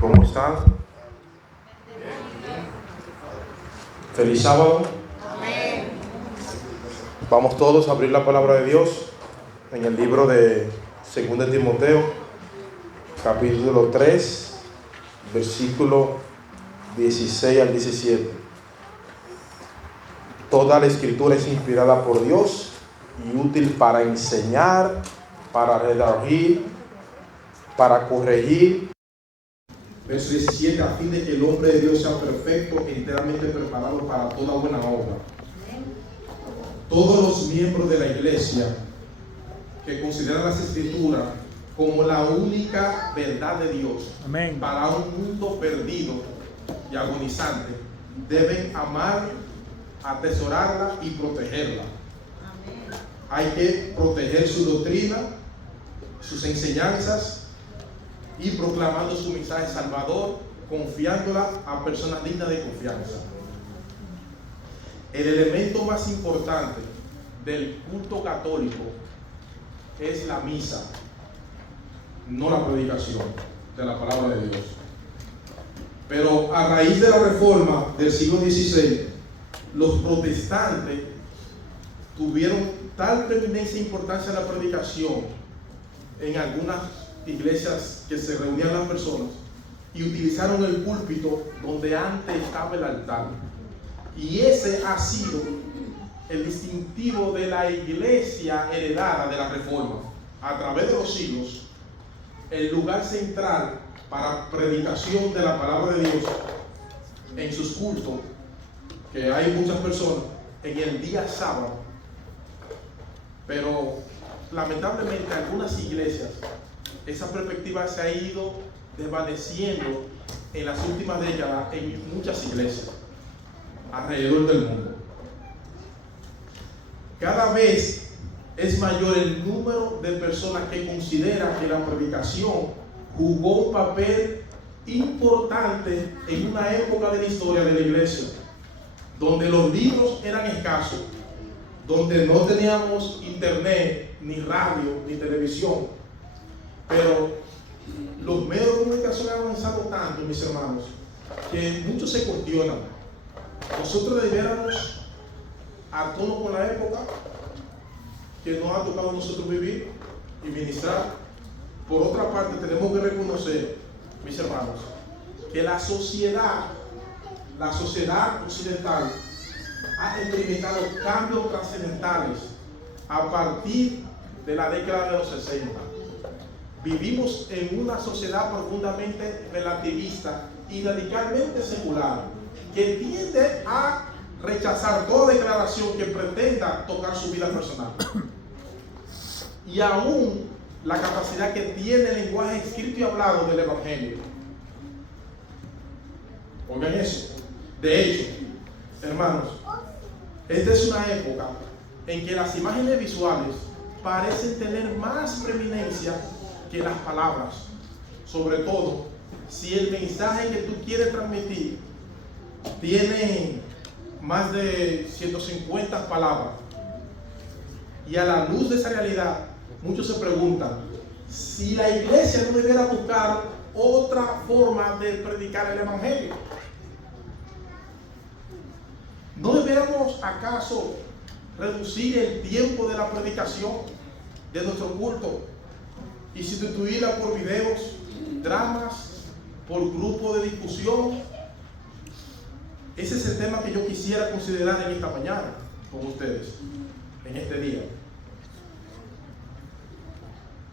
¿Cómo están? Feliz sábado. Amén. Vamos todos a abrir la palabra de Dios en el libro de 2 Timoteo, capítulo 3, versículo 16 al 17. Toda la escritura es inspirada por Dios y útil para enseñar, para redarguir, para corregir. Verso 17, a fin de que el hombre de Dios sea perfecto, enteramente preparado para toda buena obra. Todos los miembros de la iglesia que consideran las escrituras como la única verdad de Dios, amén, para un mundo perdido y agonizante, deben amar, atesorarla y protegerla. Amén. Hay que proteger su doctrina, sus enseñanzas, y proclamando su mensaje salvador, confiándola a personas dignas de confianza. El elemento más importante del culto católico es la misa, no la predicación de la palabra de Dios. Pero a raíz de la reforma del siglo XVI, los protestantes tuvieron tal preeminencia e importancia en la predicación en algunas iglesias que se reunían las personas y utilizaron el púlpito donde antes estaba el altar. Y ese ha sido el distintivo de la iglesia heredada de la reforma. A través de los siglos, el lugar central para predicación de la palabra de Dios en sus cultos, que hay muchas personas en el día sábado, pero lamentablemente algunas iglesias, esa perspectiva se ha ido desvaneciendo en las últimas décadas en muchas iglesias alrededor del mundo. Cada vez es mayor el número de personas que consideran que la predicación jugó un papel importante en una época de la historia de la iglesia, donde los libros eran escasos, donde no teníamos internet, ni radio, ni televisión. Pero los medios de comunicación han avanzado tanto, mis hermanos, que muchos se cuestionan. Nosotros debiéramos, a tono con la época que nos ha tocado a nosotros vivir y ministrar. Por otra parte, tenemos que reconocer, mis hermanos, que la sociedad occidental ha experimentado cambios trascendentales a partir de la década de los 60. Vivimos en una sociedad profundamente relativista y radicalmente secular, que tiende a rechazar toda declaración que pretenda tocar su vida personal. Y aún la capacidad que tiene el lenguaje escrito y hablado del Evangelio. Oigan eso. De hecho, hermanos, esta es una época en que las imágenes visuales parecen tener más preeminencia que las palabras, sobre todo si el mensaje que tú quieres transmitir tiene más de 150 palabras. Y a la luz de esa realidad, muchos se preguntan si la iglesia no debiera buscar otra forma de predicar el Evangelio. ¿No deberíamos acaso reducir el tiempo de la predicación de nuestro culto y sustituirla por videos, dramas, por grupo de discusión? Ese es el tema que yo quisiera considerar en esta mañana con ustedes, en este día.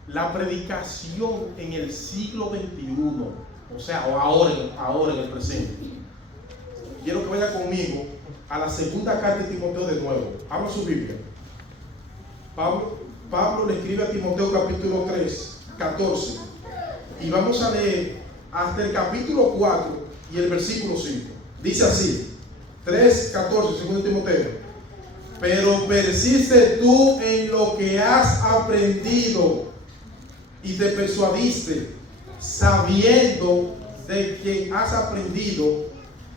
La predicación en el siglo XXI, o sea, ahora en el presente. Quiero que vaya conmigo a la segunda carta de Timoteo de nuevo. Abra su Biblia. Pablo le escribe a Timoteo capítulo 3, 14. Y vamos a leer hasta el capítulo 4 y el versículo 5. Dice así, 3, 14, segundo Timoteo. Pero persiste tú en lo que has aprendido y te persuadiste, sabiendo de que has aprendido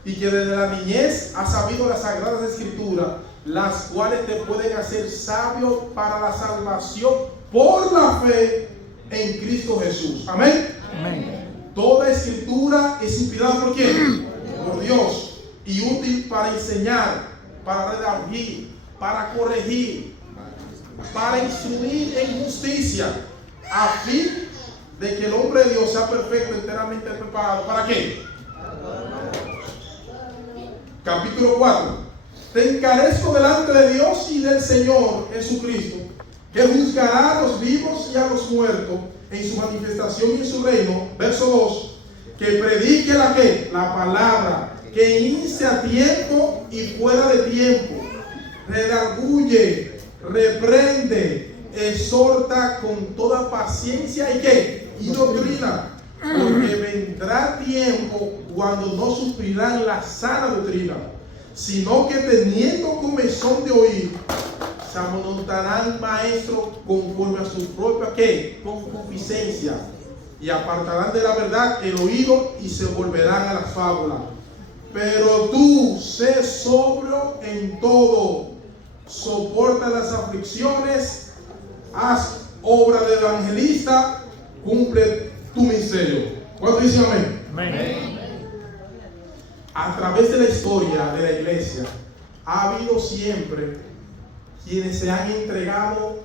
y que desde la niñez has sabido las sagradas escrituras, las cuales te pueden hacer sabio para la salvación por la fe en Cristo Jesús. Amén. Amén. Toda escritura es inspirada ¿por quién? Por Dios, y útil para enseñar, para redarguir, para corregir, para instruir en justicia, a fin de que el hombre de Dios sea perfecto, enteramente preparado. ¿Para qué? Capítulo 4. Te encarezco delante de Dios y del Señor Jesucristo, que juzgará a los vivos y a los muertos en su manifestación y en su reino. Verso 2. Que predique la ¿qué? La palabra, que inste a tiempo y fuera de tiempo, redarguye, reprende, exhorta con toda paciencia y ¿qué? Y doctrina, porque vendrá tiempo cuando no sufrirán la sana doctrina, sino que teniendo comezón de oír, se amontonarán maestros conforme a su propia ¿qué? Concupiscencia, y apartarán de la verdad el oído y se volverán a las fábulas. Pero tú sé sobrio en todo, soporta las aflicciones, haz obra de evangelista, cumple tu ministerio. ¿Cuánto dicen amén? Amén. A través de la historia de la iglesia ha habido siempre quienes se han entregado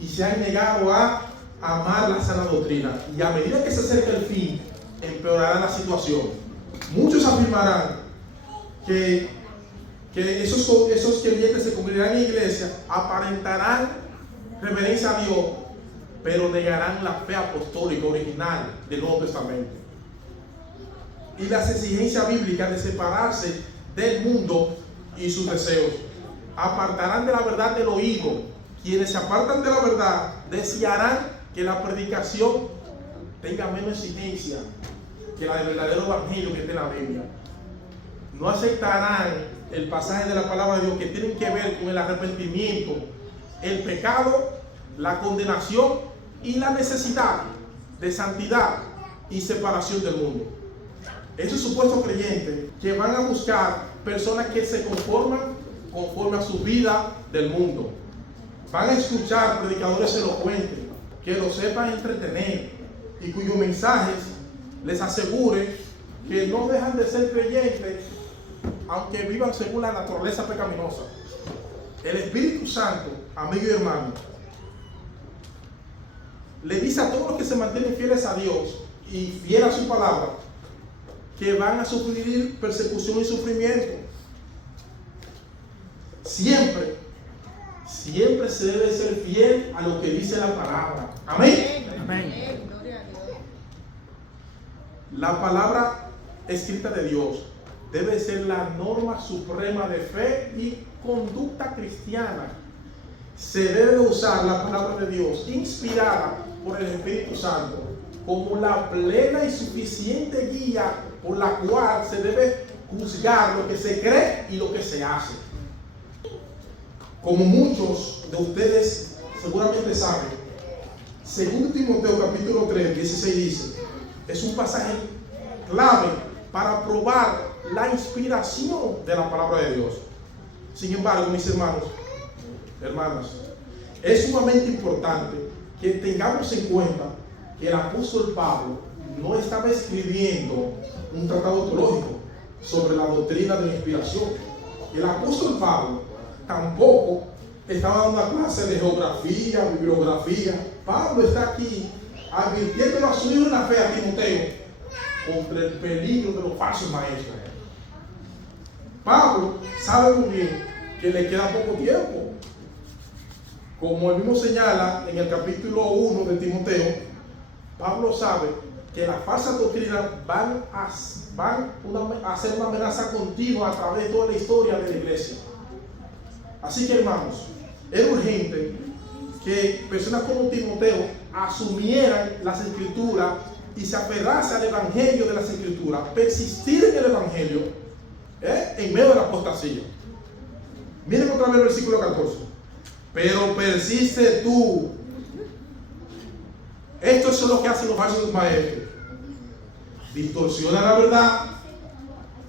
y se han negado a amar la sana doctrina, y a medida que se acerca el fin empeorará la situación. Muchos afirmarán que esos creyentes se convertirán en iglesia, aparentarán reverencia a Dios, pero negarán la fe apostólica original del Nuevo Testamento y las exigencias bíblicas de separarse del mundo y sus deseos. Apartarán de la verdad del oído. Quienes se apartan de la verdad desearán que la predicación tenga menos exigencia que la del verdadero evangelio que está en la Biblia. No aceptarán el pasaje de la palabra de Dios que tienen que ver con el arrepentimiento, el pecado, la condenación y la necesidad de santidad y separación del mundo. Esos supuestos creyentes que van a buscar personas que se conforman conforme a su vida del mundo. Van a escuchar predicadores elocuentes que los sepan entretener y cuyos mensajes les asegure que no dejan de ser creyentes aunque vivan según la naturaleza pecaminosa. El Espíritu Santo, amigo y hermano, le dice a todos los que se mantienen fieles a Dios y fieles a su palabra que van a sufrir persecución y sufrimiento. Siempre se debe ser fiel a lo que dice la palabra. Amén. Amén. La palabra escrita de Dios debe ser la norma suprema de fe y conducta cristiana. Se debe usar la palabra de Dios inspirada por el Espíritu Santo como la plena y suficiente guía por la cual se debe juzgar lo que se cree y lo que se hace. Como muchos de ustedes seguramente saben, 2 Timoteo capítulo 3, 16 dice, es un pasaje clave para probar la inspiración de la palabra de Dios. Sin embargo, mis hermanos, hermanas, es sumamente importante que tengamos en cuenta que el apóstol Pablo no estaba escribiendo un tratado teológico sobre la doctrina de la inspiración. El apóstol Pablo tampoco estaba dando una clase de geografía, bibliografía. Pablo está aquí advirtiéndole a su hijo en la fe, a Timoteo, contra el peligro de los falsos maestros. Pablo sabe muy bien que le queda poco tiempo. Como él mismo señala en el capítulo 1 de Timoteo, Pablo sabe que las falsas doctrinas van a ser una amenaza continua a través de toda la historia de la iglesia. Así que, hermanos, era urgente que personas como Timoteo asumieran las escrituras y se aferrase al evangelio de las escrituras, persistir en el evangelio en medio de la apostasía. Miren otra vez el versículo 14. Pero persiste tú. Esto es lo que hacen los falsos maestros. Distorsiona la verdad,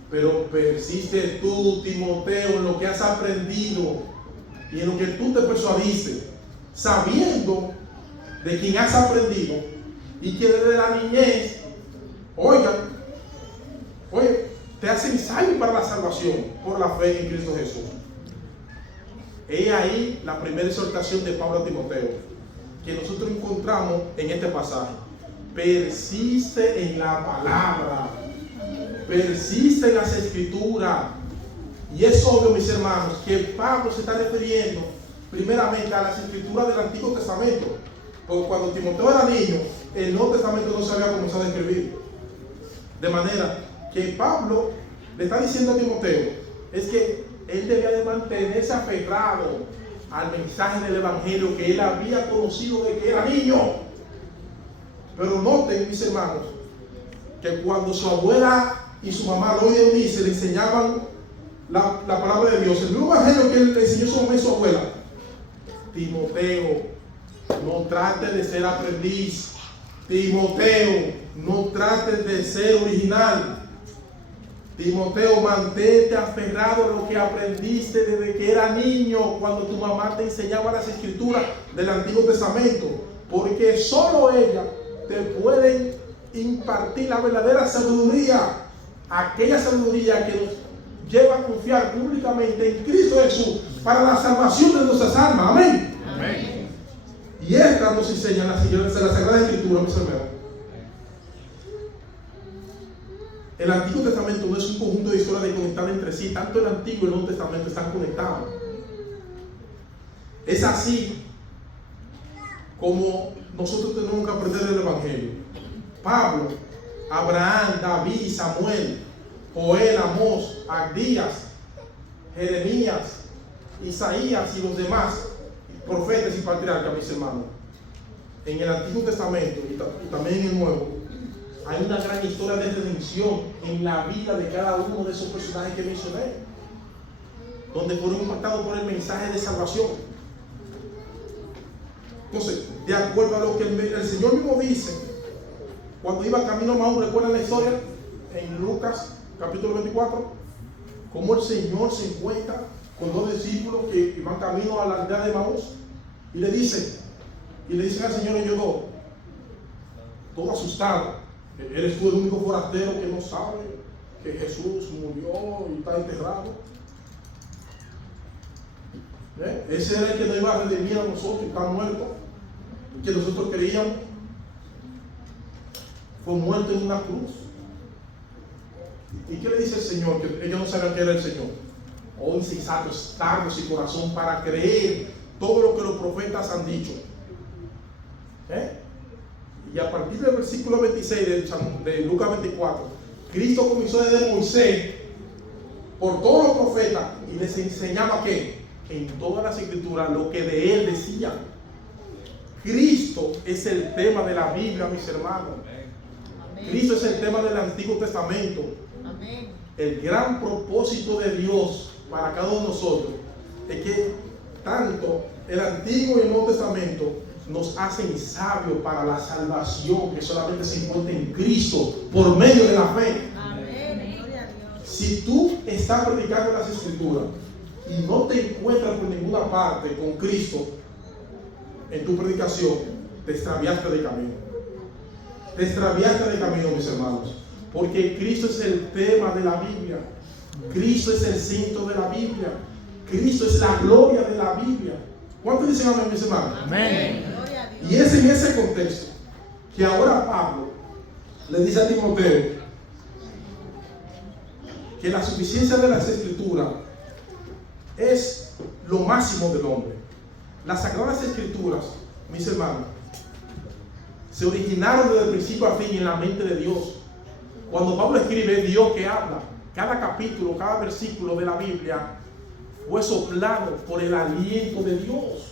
pero persiste tú, Timoteo, en lo que has aprendido y en lo que tú te persuadiste, sabiendo de quien has aprendido y que desde la niñez Oye, te hacen sabio para la salvación por la fe en Cristo Jesús. He ahí la primera exhortación de Pablo a Timoteo, que nosotros encontramos en este pasaje. Persiste en la palabra, persiste en las escrituras. Y es obvio, mis hermanos, que Pablo se está refiriendo primeramente a las escrituras del Antiguo Testamento, porque cuando Timoteo era niño, el Nuevo Testamento no se había comenzado a escribir. De manera que Pablo le está diciendo a Timoteo es que él debía de mantenerse aferrado al mensaje del Evangelio que él había conocido de que era niño. Pero noten, mis hermanos, que cuando su abuela y su mamá, Loida y Eunice, le enseñaban la palabra de Dios, el mismo Evangelio que él le enseñó su mamá y su abuela: Timoteo, no trates de ser aprendiz. Timoteo, no trates de ser original. Timoteo, mantente aferrado a lo que aprendiste desde que era niño, cuando tu mamá te enseñaba las escrituras del Antiguo Testamento, porque solo ella te pueden impartir la verdadera sabiduría, aquella sabiduría que nos lleva a confiar públicamente en Cristo Jesús para la salvación de nuestras almas. Amén. Amén. Y esta nos enseña la Sagrada Escritura, mis hermanos. El Antiguo Testamento no es un conjunto de historias conectadas entre sí. Tanto el Antiguo y el Nuevo Testamento están conectados. Es así como nosotros tenemos que aprender el Evangelio. Pablo, Abraham, David, Samuel, Joel, Amós, Abdías, Jeremías, Isaías y los demás profetas y patriarcas, mis hermanos, en el Antiguo Testamento y también en el Nuevo, hay una gran historia de redención en la vida de cada uno de esos personajes que mencioné, donde fueron impactados por el mensaje de salvación. Entonces, de acuerdo a lo que el Señor mismo dice, cuando iba camino a Maús, ¿recuerdan la historia? En Lucas capítulo 24, cómo el Señor se encuentra con dos discípulos que van camino a la aldea de Maús y le dicen al Señor ellos dos, todo asustado: ¿eres tú el único forastero que no sabe que Jesús murió y está enterrado? Ese era el que nos iba a redimir a nosotros y está muerto, que nosotros creíamos. Fue muerto en una cruz. ¿Y qué le dice el Señor? Que ellos no sabían que era el Señor. Oh, insensatos, tardos y corazón para creer todo lo que los profetas han dicho. Y a partir del versículo 26 de Lucas 24, Cristo comenzó desde Moisés por todos los profetas y les enseñaba que en todas las escrituras lo que de él decía. Cristo es el tema de la Biblia, mis hermanos. Amén. Cristo es el tema del Antiguo Testamento. Amén. El gran propósito de Dios para cada uno de nosotros es que tanto el Antiguo y el Nuevo Testamento nos hacen sabios para la salvación que solamente se encuentra en Cristo por medio de la fe. Amén. Si tú estás predicando las Escrituras y no te encuentras por ninguna parte con Cristo en tu predicación, te extraviaste de camino. Te extraviaste de camino, mis hermanos, porque Cristo es el tema de la Biblia. Cristo es el centro de la Biblia. Cristo es la gloria de la Biblia. ¿Cuántos dicen amén, mis hermanos? Amén. Y es en ese contexto que ahora Pablo le dice a Timoteo que la suficiencia de las Escrituras es lo máximo del hombre. Las Sagradas Escrituras, mis hermanos, se originaron desde el principio a fin en la mente de Dios. Cuando Pablo escribe, es Dios que habla. Cada capítulo, cada versículo de la Biblia fue soplado por el aliento de Dios.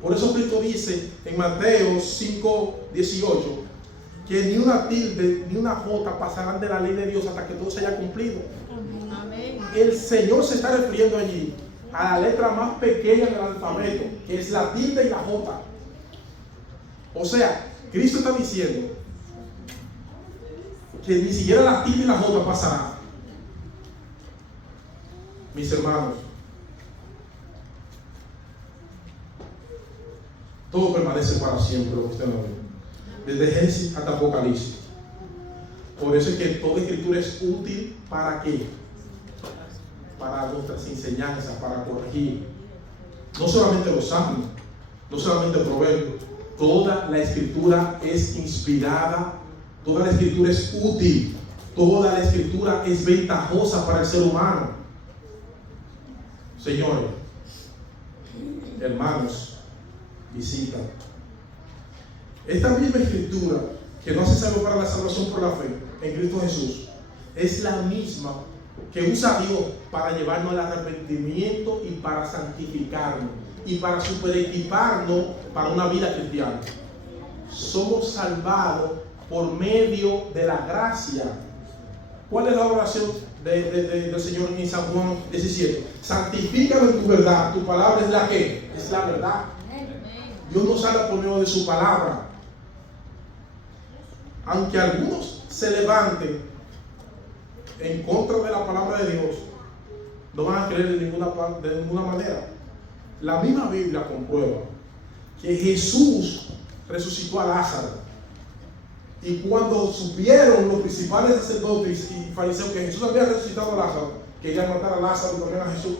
Por eso Cristo dice en Mateo 5:18 que ni una tilde ni una jota pasarán de la ley de Dios hasta que todo se haya cumplido. Amén. El Señor se está refiriendo allí a la letra más pequeña del alfabeto, que es la tilde y la jota. O sea, Cristo está diciendo que ni siquiera la tilde y la jota pasarán. Mis hermanos, todo permanece para siempre, lo que usted no ve. Desde Génesis hasta Apocalipsis. Por eso es que toda escritura es útil. ¿Para qué? Para nuestras enseñanzas, para corregir. No solamente los salmos, no solamente proverbios. Toda la escritura es inspirada, toda la escritura es útil, toda la escritura es ventajosa para el ser humano. Señores, hermanos, visita. Esta misma escritura que nos hace salvo para la salvación por la fe en Cristo Jesús es la misma que usa Dios para llevarnos al arrepentimiento y para santificarnos y para superequiparnos para una vida cristiana. Somos salvados por medio de la gracia. ¿Cuál es la oración del Señor en San Juan 17? Santifícalo en tu verdad. Tu palabra es la que es la verdad. Dios nos habla por medio de su palabra. Aunque algunos se levanten en contra de la palabra de Dios, no van a creer de ninguna manera. La misma Biblia comprueba que Jesús resucitó a Lázaro. Y cuando supieron los principales sacerdotes y fariseos que Jesús había resucitado a Lázaro, querían matar a Lázaro y también a Jesús.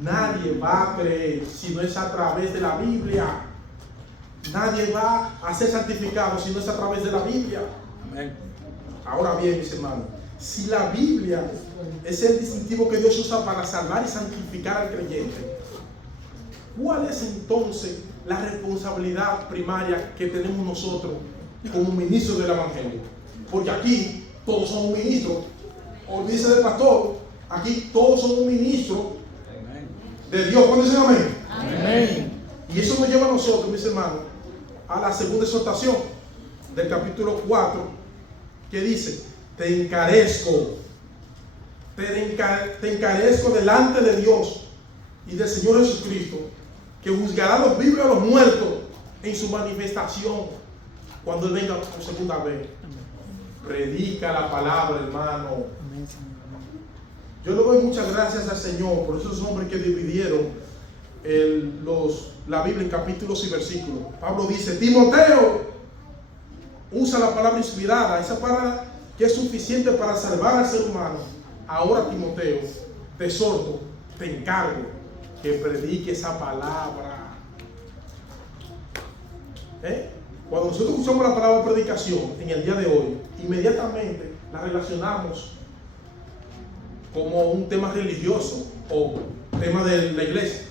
Nadie va a creer si no es a través de la Biblia. Nadie va a ser santificado si no es a través de la Biblia. Amén. Ahora bien, mis hermanos, si la Biblia es el distintivo que Dios usa para salvar y santificar al creyente, ¿cuál es entonces la responsabilidad primaria que tenemos nosotros como ministros del Evangelio? Porque aquí todos somos ministros. O dice el pastor, aquí todos somos ministros de Dios. ¿Cuándo dicen amén? Amén. Y eso nos lleva a nosotros, mis hermanos, a la segunda exhortación del capítulo 4, que dice: te encarezco delante de Dios y del Señor Jesucristo, que juzgará a los vivos y a los muertos en su manifestación cuando Él venga por segunda vez. Predica la palabra, hermano. Yo le doy muchas gracias al Señor por esos hombres que dividieron la Biblia en capítulos y versículos. Pablo dice: Timoteo, usa la palabra inspirada, esa palabra que es suficiente para salvar al ser humano. Ahora, Timoteo, te exhorto, te encargo que predique esa palabra. Cuando nosotros usamos la palabra predicación en el día de hoy, inmediatamente la relacionamos como un tema religioso o tema de la iglesia.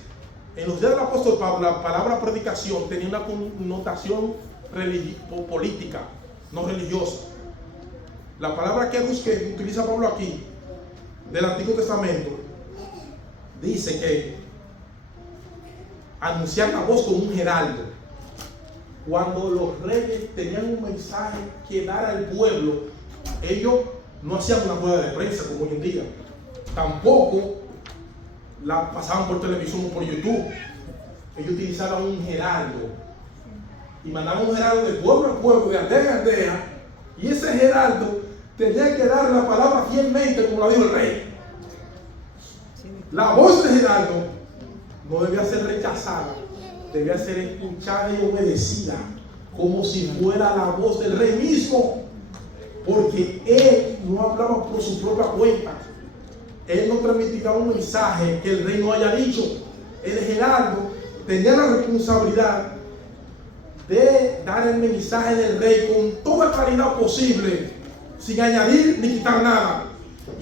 En los días del apóstol Pablo, la palabra predicación tenía una connotación política, no religiosa. La palabra que utiliza Pablo aquí, del Antiguo Testamento, dice que anunciar la voz como un heraldo. Cuando los reyes tenían un mensaje que dar al pueblo, ellos no hacían una rueda de prensa como hoy en día. Tampoco la pasaban por televisión o por YouTube. Ellos utilizaban un heraldo y mandaban un heraldo de pueblo a pueblo, de aldea a aldea, y ese heraldo tenía que dar la palabra fielmente como la dijo el rey. La voz del heraldo no debía ser rechazada, debía ser escuchada y obedecida como si fuera la voz del rey mismo, porque él no hablaba por su propia cuenta. Él no transmitía un mensaje que el rey no haya dicho. El heraldo tenía la responsabilidad de dar el mensaje del rey con toda claridad posible, sin añadir ni quitar nada.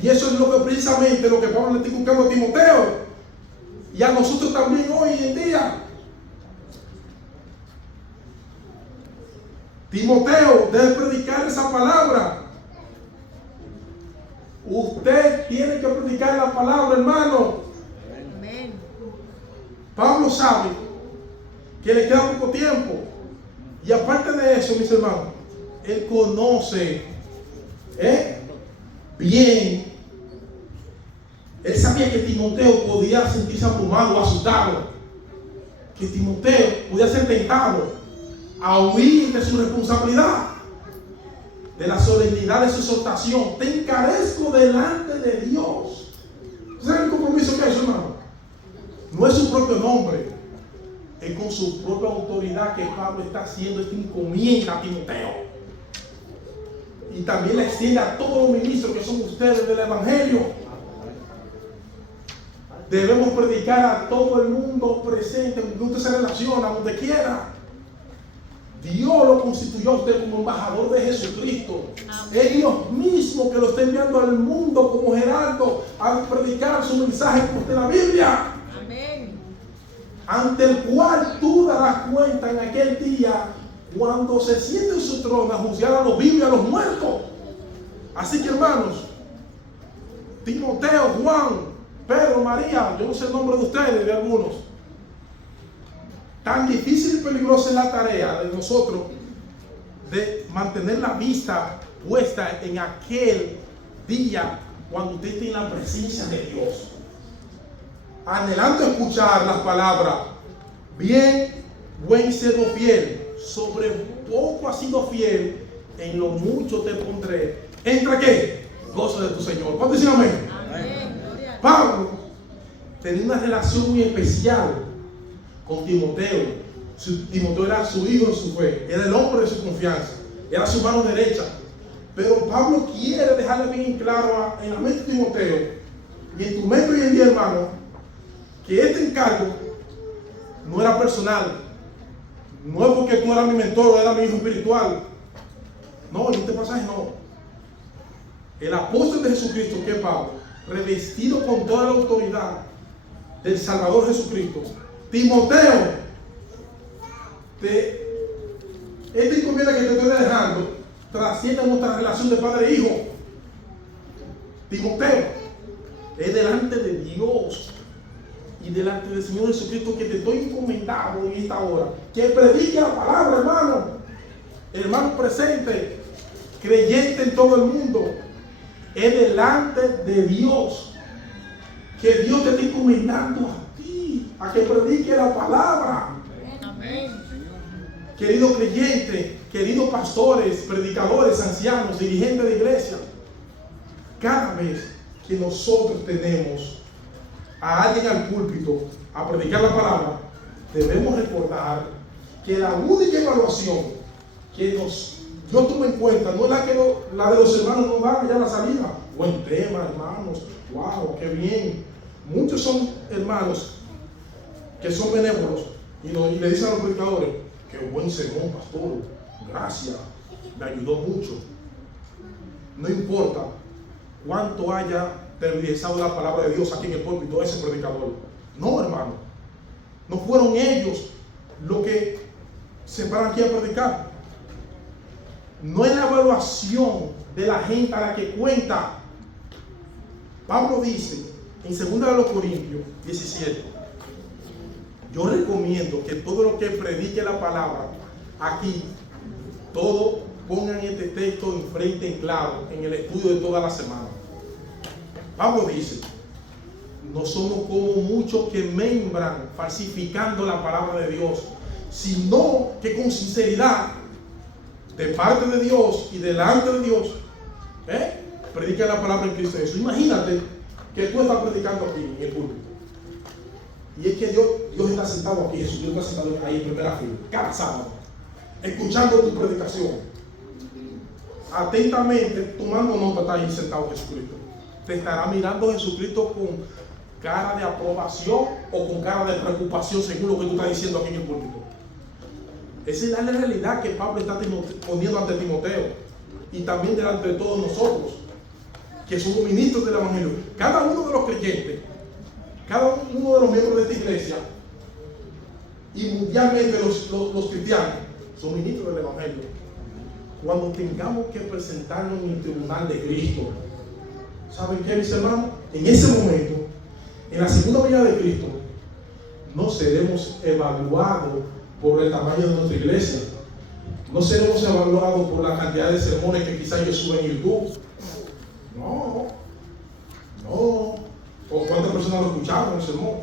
Y eso es precisamente lo que Pablo le está buscando a Timoteo y a nosotros también hoy en día. Timoteo debe predicar esa palabra. Usted tiene que predicar la palabra, hermano. Amén. Pablo sabe que le queda poco tiempo. Y aparte de eso, mis hermanos, él conoce bien. Él sabía que Timoteo podía sentirse abrumado o asustado. Que Timoteo podía ser tentado a huir de su responsabilidad, de la solemnidad de su exhortación. Te encarezco delante de Dios. ¿Saben el compromiso que es, hermano? No es su propio nombre, es con su propia autoridad que Pablo está haciendo esta encomienda a Timoteo. y también la extiende a todos los ministros que son ustedes del Evangelio. Debemos predicar a todo el mundo presente, donde usted se relaciona, donde quiera. Dios lo constituyó a usted como embajador de Jesucristo. Es Dios mismo que lo está enviando al mundo como Gerardo a predicar su mensaje como está en la Biblia. Amén. Ante el cual tú darás cuenta en aquel día cuando se siente en su trono a juzgar a los vivos y a los muertos. Así que, hermanos, Timoteo, Juan, Pedro, María, yo no sé el nombre de ustedes, de algunos. Tan difícil y peligrosa es la tarea de nosotros de mantener la vista puesta en aquel día cuando usted esté en la presencia de Dios, anhelando escuchar las palabras: bien, buen siervo fiel, sobre poco has sido fiel, en lo mucho te pondré. ¿Entra qué? Gozo de tu Señor. ¿Cuántos dicen amén? Amén. Pablo tenía una relación muy especial con Timoteo. Timoteo era su hijo en su fe, era el hombre de su confianza, era su mano derecha. Pero Pablo quiere dejarle bien claro en la mente de Timoteo y en tu mente hoy en día, hermano, que este encargo no era personal. No es porque tú eras mi mentor o eras mi hijo espiritual. No, en este pasaje no. El apóstol de Jesucristo, que es Pablo, revestido con toda la autoridad del Salvador Jesucristo. Timoteo, esta encomienda que te estoy dejando trasciende nuestra relación de padre e hijo. Timoteo, es delante de Dios y delante del Señor Jesucristo que te estoy encomendando en esta hora, que predique la palabra, hermano. Hermano presente, creyente en todo el mundo. Es delante de Dios que Dios te está encomendando a ti, a que predique la palabra. Amén. Querido creyente, queridos pastores, predicadores, ancianos, dirigentes de iglesia, cada vez que nosotros tenemos a alguien al púlpito a predicar la palabra, debemos recordar que la única evaluación que Dios toma en cuenta no es la de los hermanos nos dan ya la salida. Buen tema, hermanos, wow, qué bien. Muchos son hermanos que son benévolos y le dicen a los predicadores: qué buen sermón, pastor, gracias, me ayudó mucho. No importa cuánto haya tergiversado la palabra de Dios aquí en el púlpito ese predicador. No, hermano, no fueron ellos los que se paran aquí a predicar. No es la evaluación de la gente a la que cuenta. Pablo dice en 2 Corintios 17: yo recomiendo que todo lo que predique la palabra aquí, todo pongan este texto enfrente en claro en el estudio de toda la semana. Pablo dice: no somos como muchos que membran falsificando la palabra de Dios, sino que con sinceridad, de parte de Dios y delante de Dios, predica la palabra en Cristo Jesús. Imagínate que tú estás predicando aquí en el púlpito, y es que Dios está sentado aquí, Jesucristo está sentado ahí en primera fila, cada sábado, escuchando tu predicación, atentamente, tomando nota. Está ahí sentado Jesucristo. Te estará mirando Jesucristo con cara de aprobación o con cara de preocupación según lo que tú estás diciendo aquí en el púlpito. Esa es la realidad que Pablo está poniendo ante Timoteo y también delante de todos nosotros, que somos ministros del Evangelio. Cada uno de los creyentes, cada uno de los miembros de esta iglesia y mundialmente los cristianos son ministros del Evangelio. Cuando tengamos que presentarnos en el tribunal de Cristo, ¿saben qué, mis hermanos? En ese momento, en la segunda venida de Cristo, no seremos evaluados por el tamaño de nuestra iglesia. No seremos evaluados por la cantidad de sermones que quizás yo suba en YouTube. No. O cuántas personas lo escucharon en el sermón.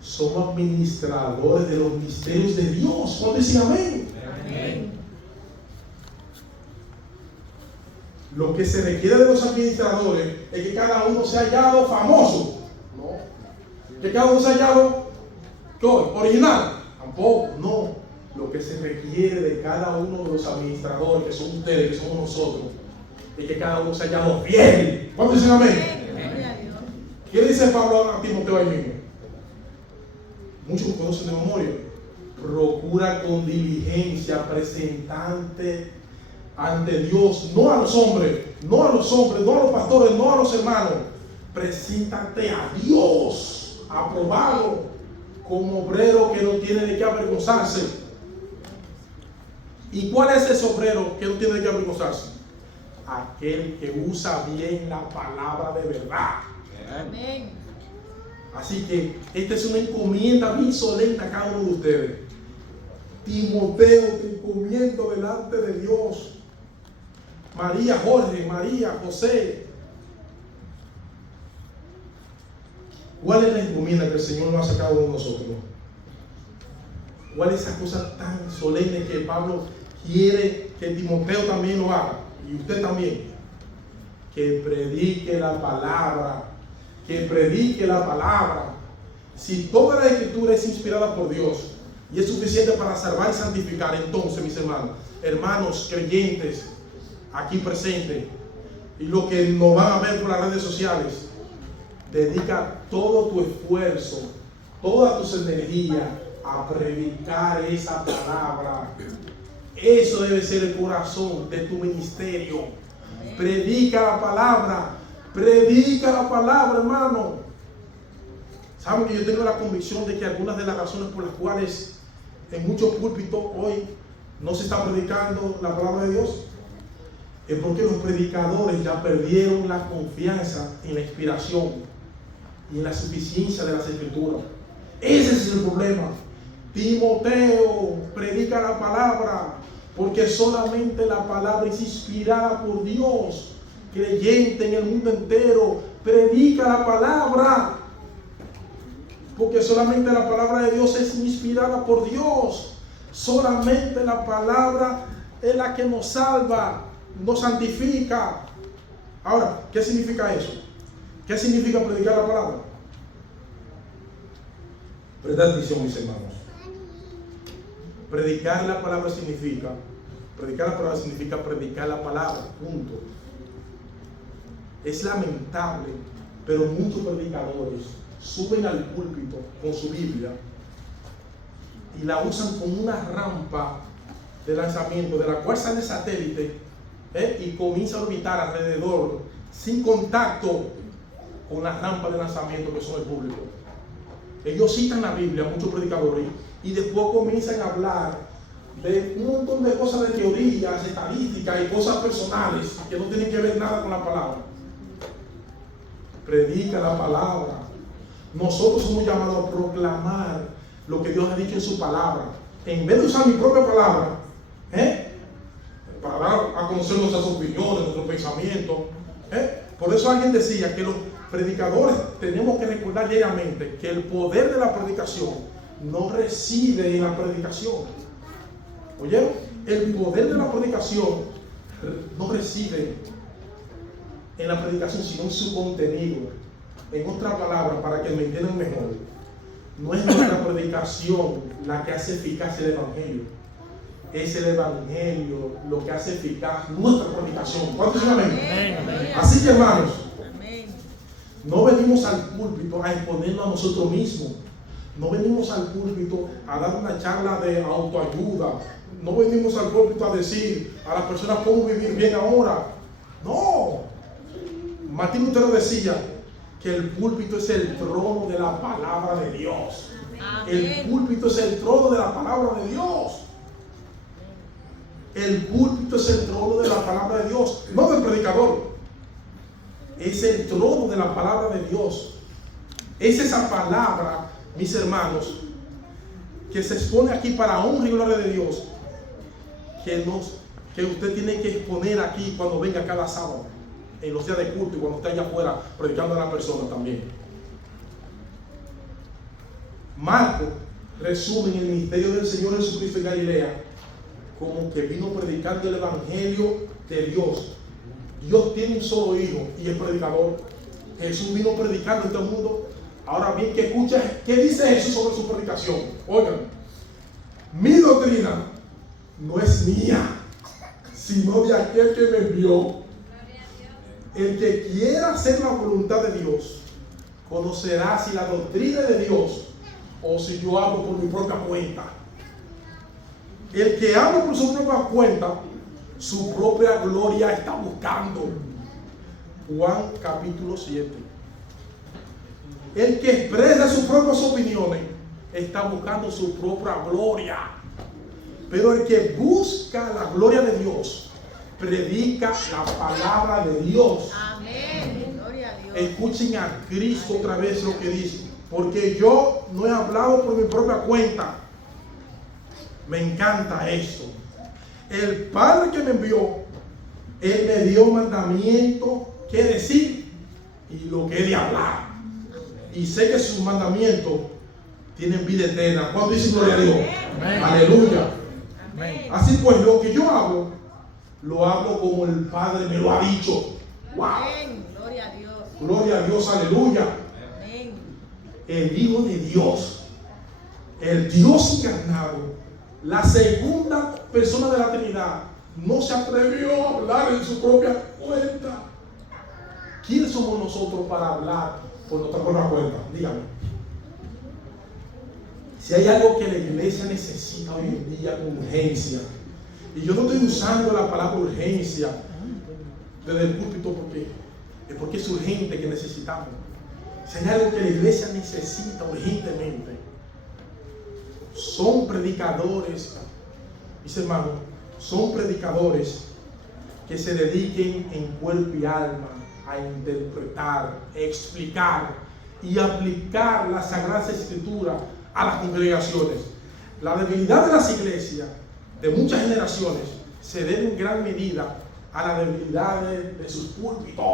Somos administradores de los misterios de Dios. ¿Cuántos dicen amén? Amén. Lo que se requiere de los administradores es que cada uno sea hallado famoso. No. Que cada uno sea hallado original. Tampoco, no. Lo que se requiere de cada uno de los administradores, que son ustedes, que somos nosotros, es que cada uno se haya hallado fiel. ¿Cuántos dicen amén? Gloria a Dios. ¿Qué dice Pablo a Timoteo ahí mismo? Muchos lo conocen de memoria. Procura con diligencia presentarte ante Dios, no a los hombres, no a los hombres, no a los pastores, no a los hermanos. Preséntate a Dios, aprobado, como obrero que no tiene de qué avergonzarse. ¿Y cuál es ese obrero que no tiene de qué avergonzarse? Aquel que usa bien la palabra de verdad. Amén. Así que esta es una encomienda bien solemne a cada uno de ustedes. Timoteo, te encomiendo delante de Dios. María, Jorge, María, José. ¿Cuál es la encomienda que el Señor nos ha sacado de nosotros? ¿Cuál es esa cosa tan solemne que Pablo quiere que Timoteo también lo haga? Y usted también. Que predique la palabra. Que predique la palabra. Si toda la escritura es inspirada por Dios y es suficiente para salvar y santificar, entonces, mis hermanos creyentes aquí presentes y los que nos van a ver por las redes sociales, dedica todo tu esfuerzo, todas tus energías a predicar esa palabra. Eso debe ser el corazón de tu ministerio. Predica la palabra. Predica la palabra, hermano. Saben que yo tengo la convicción de que algunas de las razones por las cuales en muchos púlpitos hoy no se está predicando la palabra de Dios es porque los predicadores ya perdieron la confianza en la inspiración y en la suficiencia de las escrituras. Ese es el problema. Timoteo, predica la palabra, porque solamente la palabra es inspirada por Dios. Creyente en el mundo entero, predica la palabra, porque solamente la palabra de Dios es inspirada por Dios. Solamente la palabra es la que nos salva, nos santifica. Ahora, ¿qué significa eso? ¿Qué significa predicar la palabra? Prestad atención, mis hermanos. Predicar la palabra significa predicar la palabra, punto. Es lamentable, pero muchos predicadores suben al púlpito con su Biblia y la usan como una rampa de lanzamiento, de la cual sale el satélite y comienza a orbitar alrededor sin contacto con la rampa de lanzamiento que son el público. Ellos citan la Biblia, muchos predicadores, y después comienzan a hablar de un montón de cosas de teorías, estadísticas y cosas personales que no tienen que ver nada con la palabra. Predica la palabra. Nosotros somos llamados a proclamar lo que Dios ha dicho en su palabra. En vez de usar mi propia palabra, para dar a conocer nuestras opiniones, nuestros pensamientos. Por eso alguien decía que los predicadores tenemos que recordar diariamente que el poder de la predicación no reside en la predicación. ¿Oyeron? El poder de la predicación no reside en la predicación, sino en su contenido. En otras palabras, para que me entiendan mejor, no es nuestra predicación la que hace eficaz el Evangelio. Es el Evangelio lo que hace eficaz nuestra predicación. ¿Cuántos dicen amén? Así que, hermanos, no venimos al púlpito a imponernos a nosotros mismos. No venimos al púlpito a dar una charla de autoayuda. No venimos al púlpito a decir a las personas cómo vivir bien ahora. No. Martín Lutero decía que el púlpito es el trono de la palabra de Dios. El púlpito es el trono de la palabra de Dios. El púlpito es el trono de la palabra de Dios, no del predicador. Es el trono de la palabra de Dios. Es esa palabra, mis hermanos, que se expone aquí para honra y gloria de Dios, que usted tiene que exponer aquí cuando venga cada sábado, en los días de culto y cuando esté allá afuera predicando a la persona también. Marco resume el ministerio del Señor Jesucristo en Galilea como que vino predicando el Evangelio de Dios. Dios tiene un solo hijo y es predicador. Jesús vino predicando en todo el mundo. Ahora bien, que escucha, ¿qué dice Jesús sobre su predicación? Oigan, mi doctrina no es mía, sino de aquel que me envió. El que quiera hacer la voluntad de Dios conocerá si la doctrina de Dios o si yo hablo por mi propia cuenta. El que habla por su propia cuenta, su propia gloria está buscando. Juan capítulo 7. El que expresa sus propias opiniones está buscando su propia gloria. Pero el que busca la gloria de Dios predica la palabra de Dios. Amén. Gloria a Dios. Escuchen a Cristo otra vez lo que dice. Porque yo no he hablado por mi propia cuenta. Me encanta esto. El Padre que me envió, Él me dio mandamiento que decir y lo que he de hablar. Y sé que sus mandamientos tienen vida eterna. ¿Cuándo dicen gloria a Dios? Amén. Aleluya. Amén. Así pues, lo que yo hago, lo hago como el Padre me lo ha dicho. ¡Wow! Amén. Gloria a Dios. Gloria a Dios, aleluya. Amén. El Hijo de Dios, el Dios encarnado, la segunda persona de la Trinidad, no se atrevió a hablar en su propia cuenta. ¿Quiénes somos nosotros para hablar por nuestra propia cuenta? Dígame. Si hay algo que la iglesia necesita hoy en día con urgencia, y yo no estoy usando la palabra urgencia desde el púlpito porque es urgente que necesitamos. Si hay algo que la iglesia necesita urgentemente, son predicadores, mis hermanos, son predicadores que se dediquen en cuerpo y alma a interpretar, explicar y aplicar las Sagradas Escrituras a las congregaciones. La debilidad de las iglesias de muchas generaciones se debe en gran medida a la debilidad de sus púlpitos.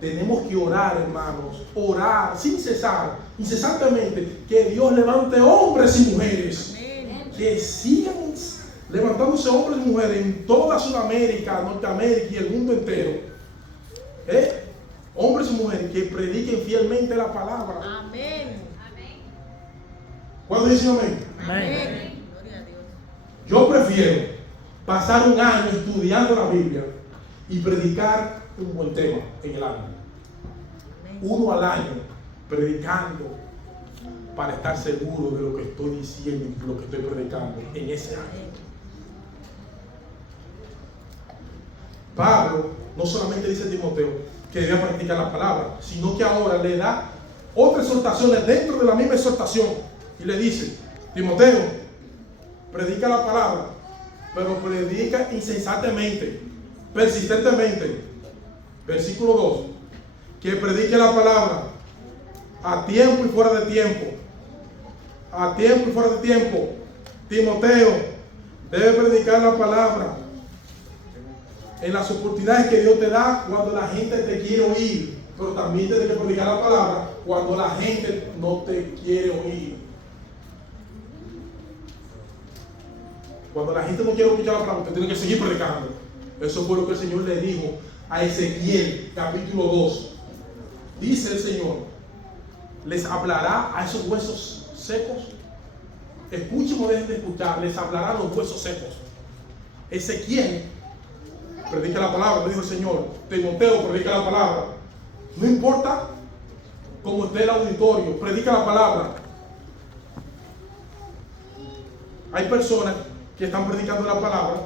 Tenemos que orar, hermanos, orar sin cesar, incesantemente, que Dios levante hombres y mujeres. Amén. Que sigan levantándose hombres y mujeres en toda Sudamérica, Norteamérica y el mundo entero. Hombres y mujeres que prediquen fielmente la palabra. Amén. ¿Cuándo dicen amén? Amén. Gloria a Dios. Yo prefiero pasar un año estudiando la Biblia y predicar un buen tema en el año. Amén. Uno al año predicando para estar seguro de lo que estoy diciendo y lo que estoy predicando en ese año. Pablo no solamente dice a Timoteo que debía practicar la palabra, sino que ahora le da otras exhortaciones dentro de la misma exhortación y le dice: Timoteo, predica la palabra, pero predica incesantemente, persistentemente. Versículo 2: que predique la palabra a tiempo y fuera de tiempo. A tiempo y fuera de tiempo. Timoteo debe predicar la palabra en las oportunidades que Dios te da cuando la gente te quiere oír, pero también tienes que predicar la palabra cuando la gente no te quiere oír. Cuando la gente no quiere escuchar la palabra, usted tiene que seguir predicando. Eso fue lo que el Señor le dijo a Ezequiel, capítulo 2. Dice el Señor: les hablará a esos huesos secos. Escuchen, dejen de escuchar, les hablará a los huesos secos. Ezequiel predica la palabra, le dijo el Señor. Timoteo, predica la palabra. No importa cómo esté el auditorio, predica la palabra. Hay personas que están predicando la palabra.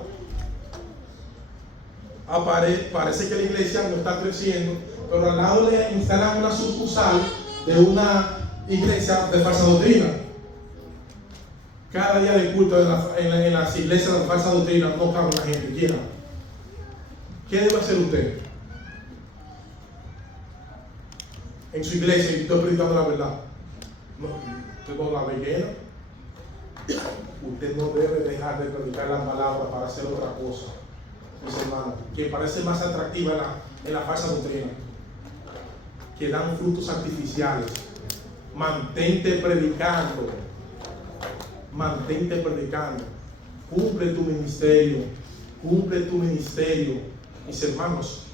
Parece que la iglesia no está creciendo, pero al lado le instalan una sucursal de una iglesia de falsa doctrina. Cada día de culto en las iglesias de falsa doctrina no cabe la gente llena. ¿Qué debe hacer usted? En su iglesia, y estoy predicando la verdad. No, usted no la ve llena. Usted no debe dejar de predicar la palabra para hacer otra cosa, mis hermanos, que parece más atractiva en la falsa doctrina, que dan frutos artificiales. Mantente predicando. Mantente predicando. Cumple tu ministerio. Cumple tu ministerio. Mis hermanos,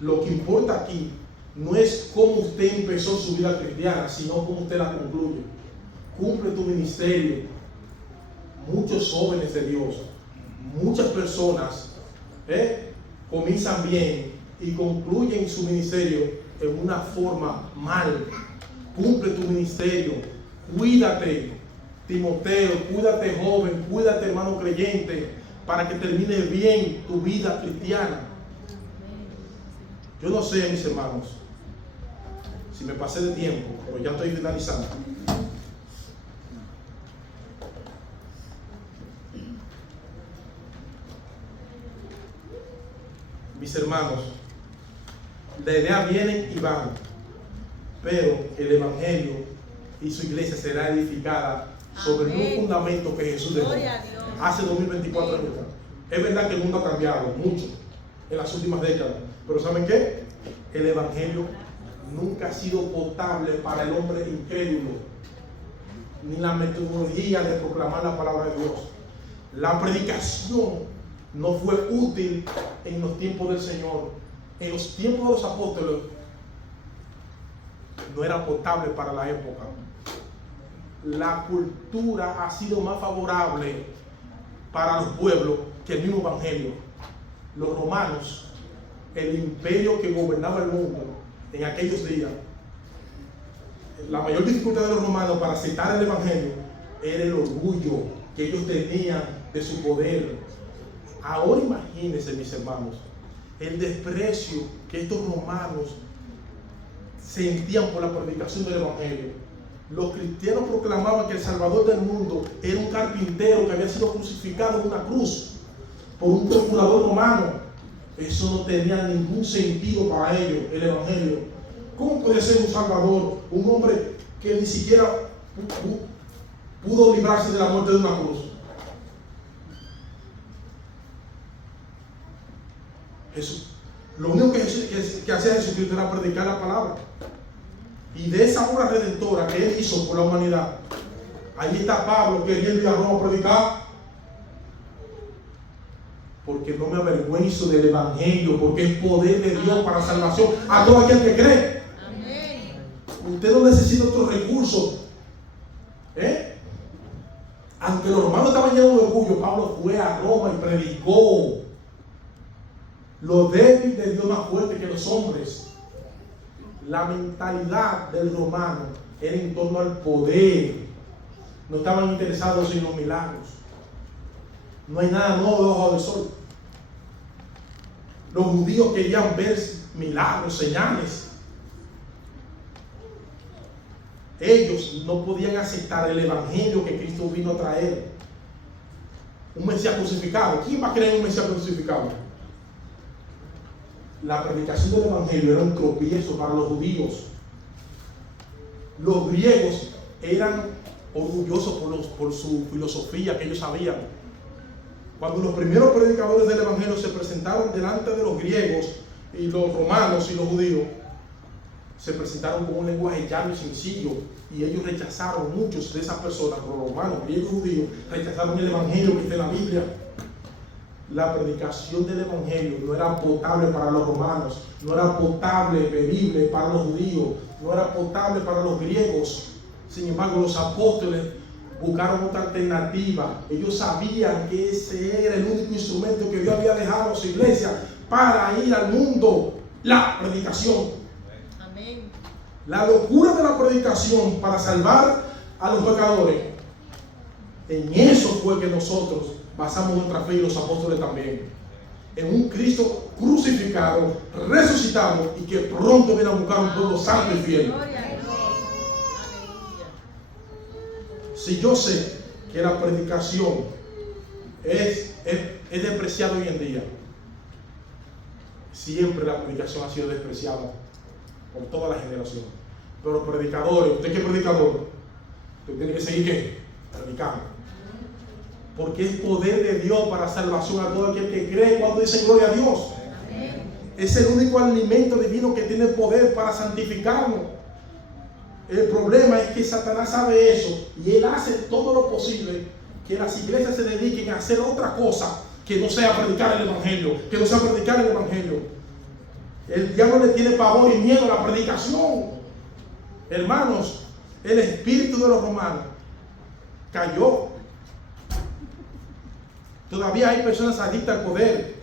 lo que importa aquí no es cómo usted empezó su vida cristiana, sino cómo usted la concluye. Cumple tu ministerio. Muchos jóvenes de Dios, muchas personas comienzan bien, y concluyen su ministerio en una forma mal. Cumple tu ministerio, cuídate, Timoteo, cuídate, joven, cuídate, hermano creyente, para que termine bien tu vida cristiana. Yo no sé, mis hermanos, si me pasé de tiempo, pero ya estoy finalizando. Mis hermanos, la idea viene y van, pero el Evangelio y su iglesia será edificada sobre el nuevo fundamento que Jesús dejó hace 2024 años. Es verdad que el mundo ha cambiado mucho en las últimas décadas, pero ¿saben qué? El Evangelio nunca ha sido potable para el hombre incrédulo, ni la metodología de proclamar la palabra de Dios. La predicación no fue útil en los tiempos del Señor. En los tiempos de los apóstoles no era potable para la época. La cultura ha sido más favorable para los pueblos que el mismo Evangelio. Los romanos, el imperio que gobernaba el mundo en aquellos días, la mayor dificultad de los romanos para aceptar el Evangelio era el orgullo que ellos tenían de su poder. Ahora imagínense, mis hermanos, el desprecio que estos romanos sentían por la predicación del Evangelio. Los cristianos proclamaban que el Salvador del mundo era un carpintero que había sido crucificado en una cruz por un procurador romano. Eso no tenía ningún sentido para ellos, el Evangelio. ¿Cómo puede ser un Salvador, un hombre que ni siquiera pudo librarse de la muerte de una cruz? Jesús, lo único que hacía Jesucristo era predicar la palabra. Y de esa obra redentora que Él hizo por la humanidad, ahí está Pablo queriendo ir a Roma a predicar. Porque no me avergüenzo del Evangelio, porque es poder de Dios para salvación a todo aquel que cree. Amén. Usted no necesita otros recursos. Aunque los romanos estaban llenos de orgullo, Pablo fue a Roma y predicó. Lo débil de Dios más fuerte que los hombres. La mentalidad del romano era en torno al poder. No estaban interesados en los milagros. No hay nada nuevo debajo del sol. Los judíos querían ver milagros, señales. Ellos no podían aceptar el evangelio que Cristo vino a traer. Un Mesías crucificado. ¿Quién va a creer en un Mesías crucificado? La predicación del evangelio era un tropiezo para los judíos. Los griegos eran orgullosos por su filosofía que ellos sabían. Cuando los primeros predicadores del evangelio se presentaron delante de los griegos y los romanos y los judíos, se presentaron con un lenguaje llano y sencillo, y ellos rechazaron, muchos de esas personas, los romanos, griegos y judíos, rechazaron el evangelio que está en la Biblia. La predicación del evangelio no era potable para los romanos, no era potable, bebible para los judíos, no era potable para los griegos. Sin embargo, los apóstoles buscaron otra alternativa. Ellos sabían que ese era el único instrumento que Dios había dejado a su iglesia para ir al mundo: la predicación. Amén. La locura de la predicación para salvar a los pecadores. En eso fue que nosotros basamos nuestra fe, y los apóstoles también, en un Cristo crucificado, resucitado, y que pronto viene a buscar un pueblo santo y fiel. Si yo sé que la predicación es despreciada hoy en día, siempre la predicación ha sido despreciada por toda la generación. Pero predicadores, ¿usted qué predicador? Usted tiene que seguir ¿qué? Predicando. Porque es poder de Dios para salvación a todo aquel que cree. Cuando dice gloria a Dios, amén. Es el único alimento divino que tiene poder para santificarnos. El problema es que Satanás sabe eso, y él hace todo lo posible que las iglesias se dediquen a hacer otra cosa que no sea predicar el evangelio, que no sea predicar el evangelio. El diablo le tiene pavor y miedo a la predicación. Hermanos, el espíritu de los romanos cayó. Todavía hay personas adictas al poder.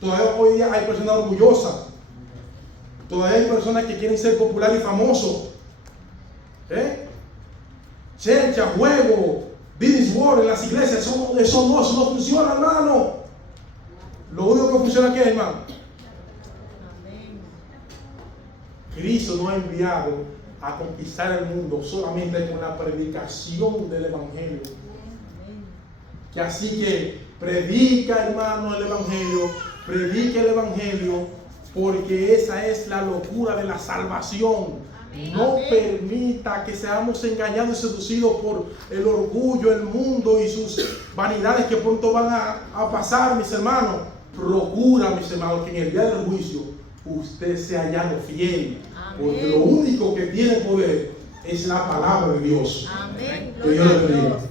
Todavía hoy día hay personas orgullosas. Todavía hay personas que quieren ser populares y famosos. Chercha, juego, business world en las iglesias, eso no funciona, hermano. Lo único que funciona aquí, hermano. Amén. Cristo nos ha enviado a conquistar el mundo solamente con la predicación del Evangelio. Amén. Que así que predica, hermano, el Evangelio, predica el Evangelio, porque esa es la locura de la salvación. No permita que seamos engañados y seducidos por el orgullo, el mundo y sus vanidades que pronto van a pasar, mis hermanos. Procura, mis hermanos, que en el día del juicio usted sea hallado fiel. Porque lo único que tiene poder es la palabra de Dios. Amén. Que Dios le Gloria a bendiga. Dios.